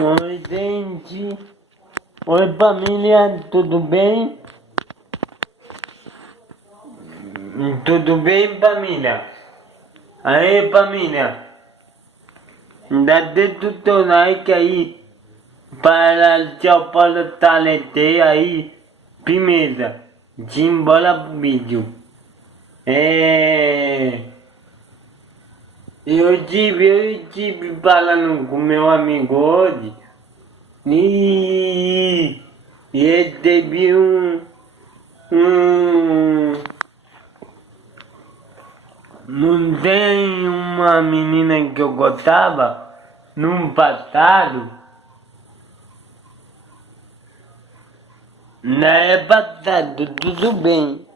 Oi, gente. Oi, família, tudo bem? Tudo bem, família? Aí, família, dá dentro do teu like aí para tchau para o talete aí. Primeira, simbora pro vídeo. Eu tive falando com meu amigo hoje e ele teve não tem uma menina que eu gostava num passado, na época passado, tudo bem.